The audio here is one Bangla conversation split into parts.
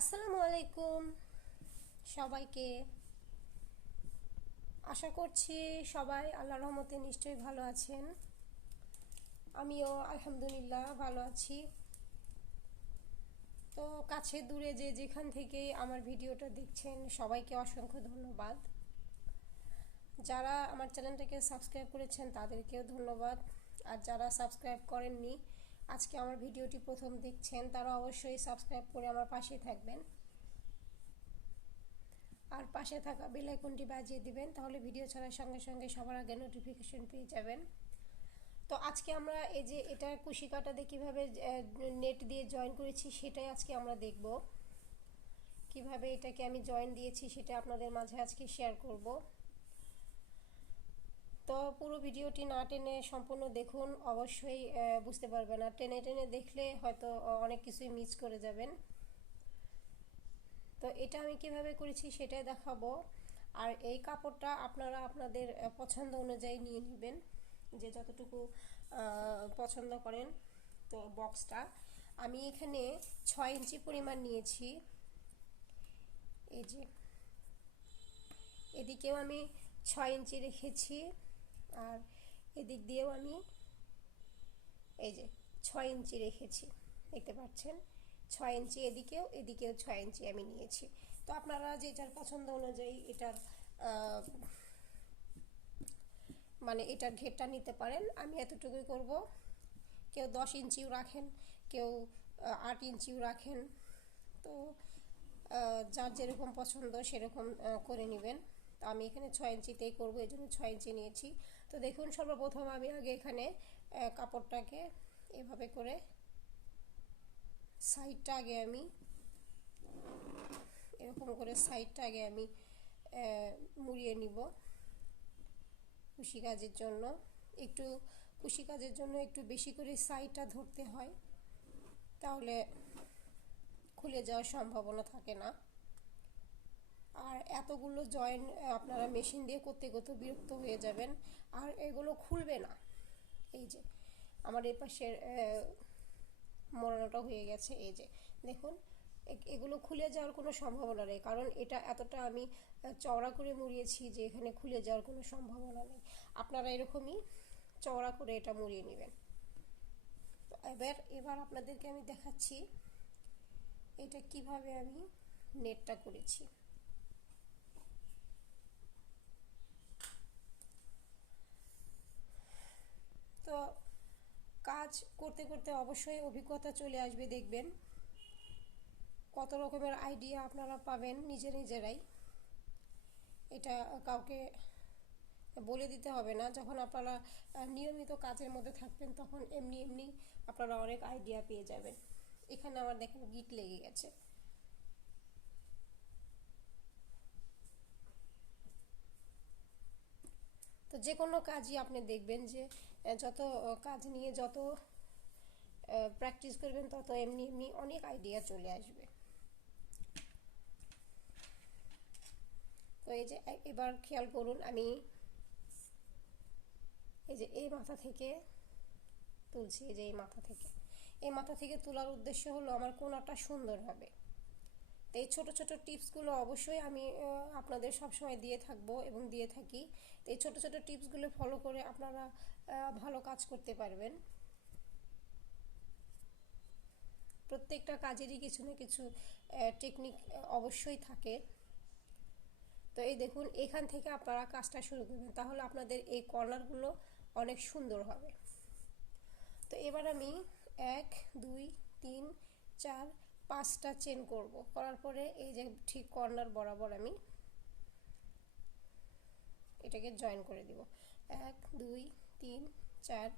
আসসালামু আলাইকুম সবাইকে। আশা করছি সবাই আল্লাহর রহমতে নিশ্চয়ই ভালো আছেন। আমিও আলহামদুলিল্লাহ ভালো আছি। তো কাছে দূরে যে যেখান থেকে আমার ভিডিওটা দেখছেন সবাইকে অসংখ্য ধন্যবাদ। যারা আমার চ্যানেলটাকে সাবস্ক্রাইব করেছেন তাদেরকেও ধন্যবাদ। আর যারা সাবস্ক্রাইব করেননি, আজকে আমার ভিডিওটি প্রথম দেখছেন, তারা অবশ্যই সাবস্ক্রাইব করে আমার পাশে থাকবেন আর পাশে থাকা বেল আইকনটি বাজিয়ে দিবেন, তাহলে ভিডিও ছাড়ার সঙ্গে সঙ্গে সবার আগে নোটিফিকেশন পেয়ে যাবেন। তো আজকে আমরা এই যে এটা কুশি কাটা দিয়ে কীভাবে নেট দিয়ে জয়েন করেছি সেটাই আজকে আমরা দেখব। কিভাবে এটাকে আমি জয়েন দিয়েছি সেটা আপনাদের মাঝে আজকে শেয়ার করব। তো পুরো ভিডিওটি না টেনে সম্পূর্ণ দেখুন, অবশ্যই বুঝতে পারবেন। আর টেনে টেনে দেখলে হয়তো অনেক কিছুই মিস করে যাবেন। তো এটা আমি কিভাবে করেছি সেটাই দেখাবো। আর এই কাপড়টা আপনারা আপনাদের পছন্দ অনুযায়ী নিয়ে নেবেন, যে যতটুকু পছন্দ করেন। তো বক্সটা আমি এখানে 6 ইঞ্চি পরিমাণ নিয়েছি। এই যে এদিকেও আমি 6 ইঞ্চি রেখেছি, আর এদিক দিয়েও আমি এই যে 6 ইঞ্চি রেখেছি, দেখতে পাচ্ছেন 6 ইঞ্চি এদিকেও 6 ইঞ্চি আমি নিয়েছি। তো আপনারা যে যার পছন্দ অনুযায়ী এটার মানে এটার ঘেরটা নিতে পারেন। আমি এতটুকুই করব। কেউ 10 ইঞ্চিও রাখেন, কেউ 8 ইঞ্চিও রাখেন। তো যার যেরকম পছন্দ সেরকম করে নেবেন। তো আমি এখানে 6 ইঞ্চিতেই করবো, এই জন্য 6 ইঞ্চি নিয়েছি। তো দেখুন, সর্বপ্রথম আমি আগে এখানে কাপড়টাকে এভাবে করে সাইডটা আগে আমি এরকম করে সাইডটা আগে আমি মুড়িয়ে নিব। কুশি কাজের জন্য একটু বেশি করে সাইডটা ধরতে হয়, তাহলে খুলে যাওয়ার সম্ভাবনা থাকে না। আর এতগুলো জয়েন আপনারা মেশিন দিয়ে করতে করতে বিরক্ত হয়ে যাবেন, আর এগুলো খুলবে না। এই যে আমার এই পাশের মোড়ানোটা হয়ে গেছে, এই যে দেখুন, এগুলো খুলে যাওয়ার কোনো সম্ভাবনা নেই, কারণ এটা এতটা আমি চওড়া করে মুড়িয়েছি যে এখানে খুলে যাওয়ার কোনো সম্ভাবনা নেই। আপনারা এরকমই চওড়া করে এটা মুড়িয়ে নেবেন। তো এবার আপনাদেরকে আমি দেখাচ্ছি এটা কিভাবে আমি নেটটা করেছি। তো কাজ করতে করতে অবশ্যই অভিজ্ঞতা চলে আসবে, দেখবেন কত রকমের আইডিয়া আপনারা পাবেন নিজেরাই। এটা কাউকে বলে দিতে হবে না। যখন আপনারা নিয়মিত কাজের মধ্যে থাকবেন তখন এমনি আপনারা অনেক আইডিয়া পেয়ে যাবেন। এখানে আমার দেখেন গিট লেগে গেছে। তো যে কোনো কাজই আপনি দেখবেন যে যত কাজ নিয়ে যত প্র্যাকটিস করবেন তত এমনি অনেক আইডিয়া চলে আসবে। তো এই যে এবার খেয়াল করুন, আমি এই যে এই মাথা থেকে তুলছি। এই যে এই মাথা থেকে তোলার উদ্দেশ্য হলো আমার কোণাটা সুন্দর হবে। তো এই ছোটো ছোটো টিপসগুলো অবশ্যই আমি আপনাদের সবসময় দিয়ে থাকবো এবং দিয়ে থাকি। তো এই ছোটো ছোটো টিপসগুলো ফলো করে আপনারা ভালো কাজ করতে পারবেন। প্রত্যেকটা কাজেরই কিছু না কিছু টেকনিক অবশ্যই থাকে। তো এই দেখুন, এখান থেকে আপনারা কাজটা শুরু করবেন, তাহলে আপনাদের এই কর্নারগুলো অনেক সুন্দর হবে। তো এবার আমি 1 2 3 4 5টা চেন করব। করার পরে এই যে ঠিক কর্নার বরাবর আমি এটাকে জয়েন করে দিব। 1 2 3 4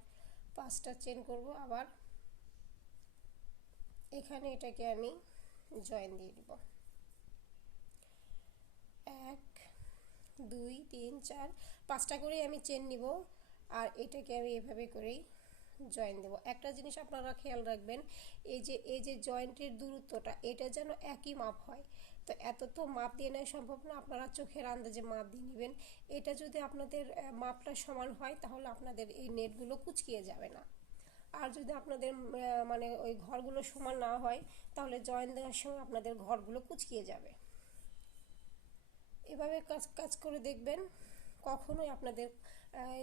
5টা চেন করব, আবার এখানে এটাকে আমি জয়েন দিয়ে দিব। 1 2 3 4 5টা করেই আমি চেন নিব, আর এটাকে আমি এভাবে করেই জয়েন দেব। একটা জিনিস আপনারা খেয়াল রাখবেন, এই যে জয়েন্টের দূরত্বটা এটা যেন একই মাপ হয়। তো এত তো মাপ দিয়ে নেওয়া সম্ভব না, আপনারা চোখের আন্দাজে মাপ দিয়ে নেবেন। এটা যদি আপনাদের মাপটা সমান হয় তাহলে আপনাদের এই নেটগুলো কুঁচকিয়ে যাবে না। আর যদি আপনাদের মানে ওই ঘরগুলো সমান না হয় তাহলে জয়েন দেওয়ার সময় আপনাদের ঘরগুলো কুঁচকিয়ে যাবে। এভাবে কাজ করে দেখবেন, কখনোই আপনাদের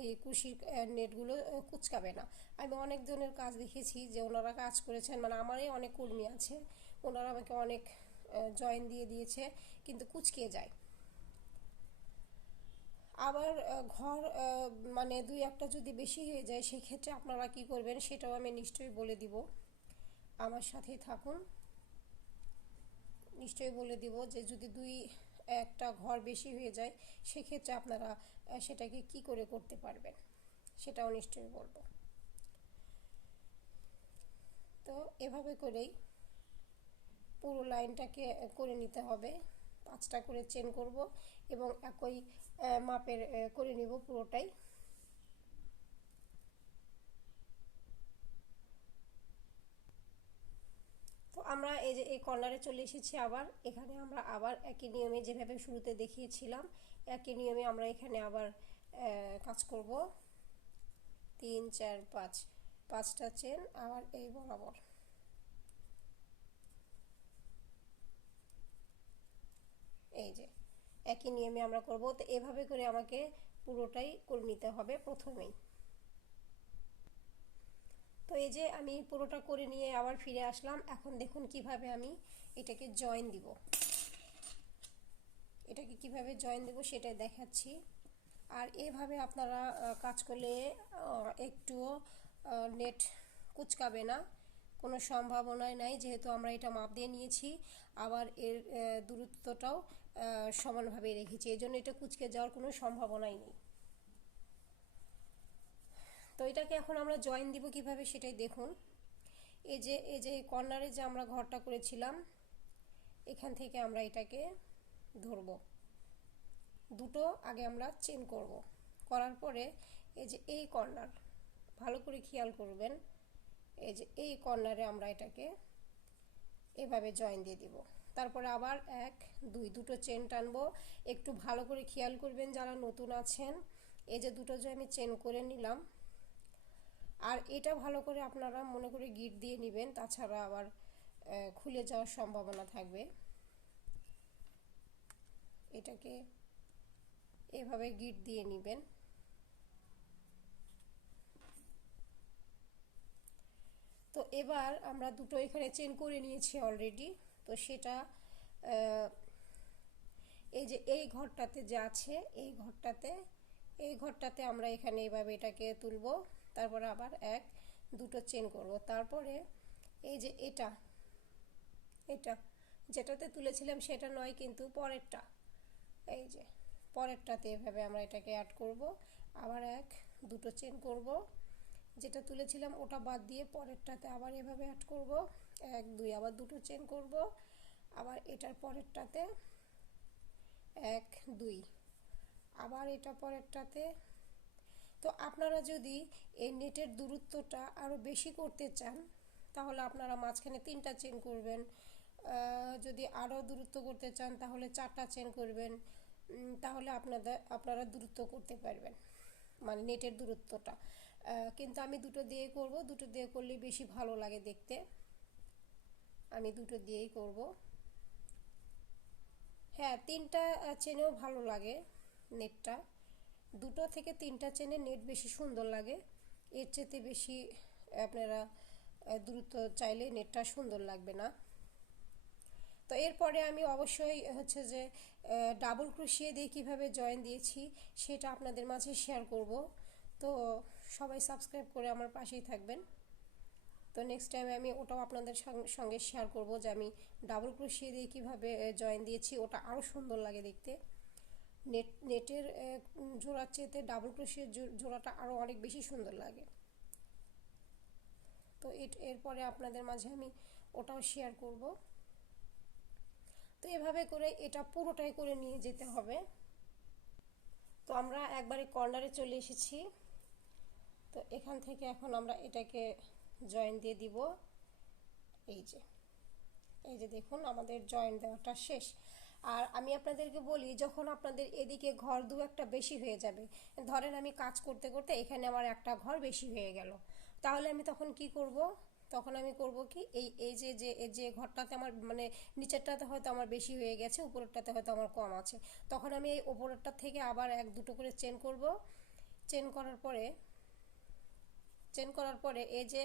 এই কুশির নেটগুলো কুচকাবে না। আমি অনেক জনের কাজ দেখেছি যে ওনারা কাজ করেছেন, মানে আমারই অনেক কর্মী আছে, ওনারা আমাকে অনেক জয়েন দিয়ে দিয়েছে কিন্তু কুচকিয়ে যায়। আবার ঘর মানে দুই একটা যদি বেশি হয়ে যায় সেক্ষেত্রে আপনারা কি করবেন সেটাও আমি নিশ্চয়ই বলে দিব, আমার সাথেই থাকুন। নিশ্চয়ই বলে দিব যে যদি একটা ঘর বেশি হয়ে যায় সেক্ষেত্রে আপনারা সেটাকে কি করে করতে পারবেন সেটাও নিশ্চয়ই বলবো। তো এভাবে করেই পুরো লাইনটাকে করে নিতে হবে। 5টা করে চেন করব এবং একই মাপের করে নিব পুরোটাই। তো আমরা এই যে এই কর্নারে চলে এসেছি, আবার এখানে আমরা আবার একই নিয়মে যেভাবে শুরুতে দেখিয়েছিলাম একই নিয়মে আমরা এখানে আবার কাজ করব। 3 4 5, 5টা চেন আবার এই বরাবর। এই যে একই নিয়মে আমরা করব। তো এভাবে করে আমাকে পুরোটাই করে নিতে হবে প্রথমেই। তো এই যে আমি পুরোটা করে নিয়ে আবার ফিরে আসলাম। এখন দেখুন কিভাবে আমি এটাকে জয়েন দিব, এটাকে কিভাবে জয়েন দেব সেটাই দেখাচ্ছি। আর এভাবে আপনারা কাজ করলে একটুও নেট কুচকাবে না, কোনো সম্ভাবনাই নাই, যেহেতু আমরা এটা মাপ দিয়ে নিয়েছি। আবার এর দূরত্বটাও সমানভাবে রেখেছি, এই জন্য এটা কুচকে যাওয়ার কোনো সম্ভাবনাই নেই। তো এটাকে এখন আমরা জয়েন দিব কিভাবে সেটাই দেখুন। এই যে কর্নারে যে আমরা ঘরটা করেছিলাম এখান থেকে আমরা এটাকে ধরব, দুটো আগে আমরা চেন করব। করার পরে এই যে এই কর্নার ভালো করে খেয়াল করবেন, এই যে এই কর্নারে আমরা এটাকে এভাবে জয়েন দিয়ে দিব। তারপরে আবার 1 2 দুটো চেন টানবো। একটু ভালো করে খেয়াল করবেন যারা নতুন আছেন, এই যে দুটো যে আমি চেন করে নিলাম। আর এটা ভালো করে আপনারা মনে করে গিট দিয়ে নেবেন, তাছাড়া আবার খুলে যাওয়ার সম্ভাবনা থাকবে। এটাকে এভাবে গিট দিয়ে নেবেন। তো এবার আমরা দুটো এখানে চেন করে নিয়েছি অলরেডি। তো সেটা এই যে এই ঘরটাতে যে আছে এই ঘরটাতে আমরা এখানে এইভাবে এটাকে তুলব। তারপরে আবার 1 দুটো চেন করব। তারপরে এই যে এটা যেটাতে তুলেছিলাম সেটা নয় কিন্তু পরেরটা, এই যে পরেরটাতে এভাবে আমরা এটাকে অ্যাড করব। আবার 1 দুটো চেন করব, যেটা তুলেছিলাম ওটা বাদ দিয়ে পরেরটাতে আবার এভাবে অ্যাড করব। 1 2 আবার দুটো চেন করব, আবার এটার পরেরটাতে 1 2 আবার এটা পরেরটাতে। তো আপনারা যদি এই নেটের দূরত্বটা আরও বেশি করতে চান তাহলে আপনারা মাঝখানে 3টা চেন করবেন। যদি আরও দূরত্ব করতে চান তাহলে 4টা চেন করবেন, তাহলে আপনারা দূরত্ব করতে পারবেন, মানে নেটের দূরত্বটা। কিন্তু আমি দুটো দিয়ে করব, দুটো দিয়ে করলে বেশি ভালো লাগে দেখতে, আমি দুটো দিয়েই করব। হ্যাঁ, 3টা চেনেও ভালো লাগে নেটটা, 2 থেকে 3টা চেনে নেট বেশি সুন্দর লাগে, এর চেয়ে বেশি আপনারা দ্রুত চাইলে নেটটা সুন্দর লাগবে না। তো এরপরে আমি অবশ্যই হচ্ছে যে ডাবল ক্রোশিয়া দিয়ে কীভাবে জয়েন দিয়েছি সেটা আপনাদের মাঝে শেয়ার করব। তো সবাই সাবস্ক্রাইব করে আমার পাশেই থাকবেন। তো নেক্সট টাইমে আমি ওটাও আপনাদের সঙ্গে শেয়ার করব যে আমি ডাবল ক্রোশিয়া দিয়ে কীভাবে জয়েন দিয়েছি, ওটা আরও সুন্দর লাগে দেখতে। নেটের জোড়ার চেয়েতে ডাবল ক্রোশিয়ার জোড়াটা আরও অনেক বেশি সুন্দর লাগে। তো এরপরে আপনাদের মাঝে আমি ওটাও শেয়ার করব। তো এভাবে করে এটা পুরোটাই করে নিয়ে যেতে হবে। তো আমরা একবারে কর্নারে চলে এসেছি। তো এখান থেকে এখন আমরা এটাকে জয়েন দিয়ে দিব। এই যে দেখুন আমাদের জয়েন দেওয়াটা শেষ। আর আমি আপনাদেরকে বলি, যখন আপনাদের এদিকে ঘর দু একটা বেশি হয়ে যাবে, ধরেন আমি কাজ করতে করতে এখানে আমার একটা ঘর বেশি হয়ে গেল, তাহলে আমি তখন কি করব, তখন আমি করব কি, এই এই যে যে যে ঘরটাতে আমার মানে নিচেরটাতে হয়তো আমার বেশি হয়ে গেছে, উপরেরটাতে হয়তো আমার কম আছে, তখন আমি এই উপরেরটা থেকে আবার এক দুটো করে চেন করব। চেন করার পরে এই যে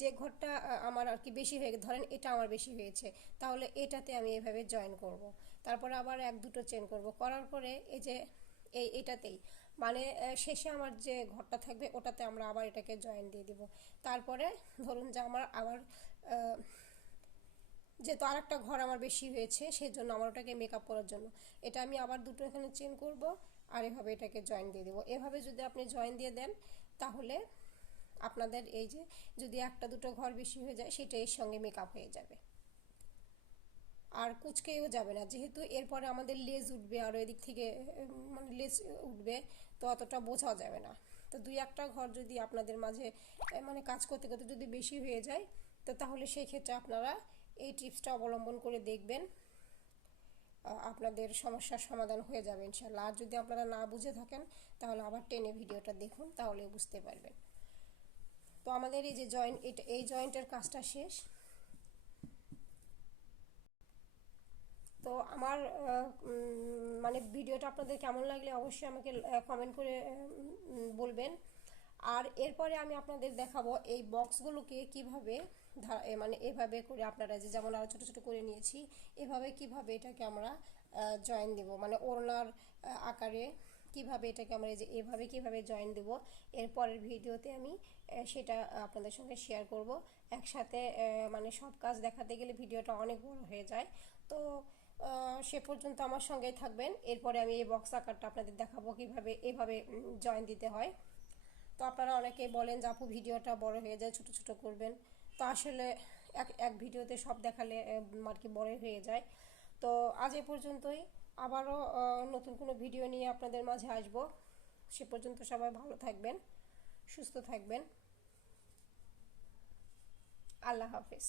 যে ঘরটা আমার আর কি বেশি হয়ে ধরেন এটা আমার বেশি হয়েছে, তাহলে এটাতে আমি এভাবে জয়েন করব। তারপরে আবার এক দুটো চেন করব, করার পরে এই যে এটাতেই মানে শেষে আমার যে ঘরটা থাকবে ওটাতে আমরা আবার এটাকে জয়েন দিয়ে দিব। তারপরে ধরুন যে আমার আবার যেহেতু আর একটা ঘর আমার বেশি হয়েছে সেই জন্য আমার ওটাকে মেকআপ করার জন্য এটা আমি আবার দুটো এখানে চেন করব, আর এভাবে এটাকে জয়েন দিয়ে দেবো। এভাবে যদি আপনি জয়েন দিয়ে দেন তাহলে আপনাদের এই যে যদি একটা দুটো ঘর বেশি হয়ে যায় সেটা এর সঙ্গে মেকআপ হয়ে যাবে, আর কুচকেও যাবে না, যেহেতু এরপরে আমাদের লেজ উঠবে আর এদিক থেকে মানে লেজ উঠবে, তো অতটা বোঝা যাবে না। তো দুই একটা ঘর যদি আপনাদের মাঝে মানে কাজ করতে করতে যদি বেশি হয়ে যায়, তো তাহলে সেই ক্ষেত্রে আপনারা এই টিপসটা অবলম্বন করে দেখবেন, আপনাদের সমস্যার সমাধান হয়ে যাবে ইনশাল্লাহ। আর যদি আপনারা না বুঝে থাকেন তাহলে আবার টেনে ভিডিওটা দেখুন, তাহলে বুঝতে পারবেন। তো আমাদের এই যে জয়েন্ট, এই জয়েন্টের কাজটা শেষ। তো আমার মানে ভিডিওটা আপনাদের কেমন লাগলে অবশ্যই আমাকে কমেন্ট করে বলবেন। আর এরপরে আমি আপনাদের দেখাবো এই বক্সগুলোকে কিভাবে মানে এভাবে করে আপনারা যে যেমন আরও ছোটো ছোটো করে নিয়েছি, এভাবে কিভাবে এটাকে আমরা জয়েন দেব, মানে ওড়নার আকারে কিভাবে এটাকে আমরা এই যে এভাবে কিভাবে জয়েন দেব, এরপরের ভিডিওতে আমি সেটা আপনাদের সঙ্গে শেয়ার করব। একসাথে মানে সব কাজ দেখাতে গেলে ভিডিওটা অনেক বড় হয়ে যায়। তো সে পর্যন্ত আমার সঙ্গেই থাকবেন। এরপরে আমি এই বক্স আকারটা আপনাদের দেখাবো কিভাবে এভাবে জয়েন দিতে হয়। তো আপনারা অনেকেই বলেন যে আপু ভিডিওটা বড় হয়ে যায়, ছোট ছোট করবেন। তো আসলে এক এক ভিডিওতে সব দেখালে আর কি বড় হয়ে যায়। তো আজ এ পর্যন্তই, আবারও নতুন কোনো ভিডিও নিয়ে আপনাদের মাঝে আসব। সে পর্যন্ত সবাই ভালো থাকবেন, সুস্থ থাকবেন। আল্লাহ হাফেজ।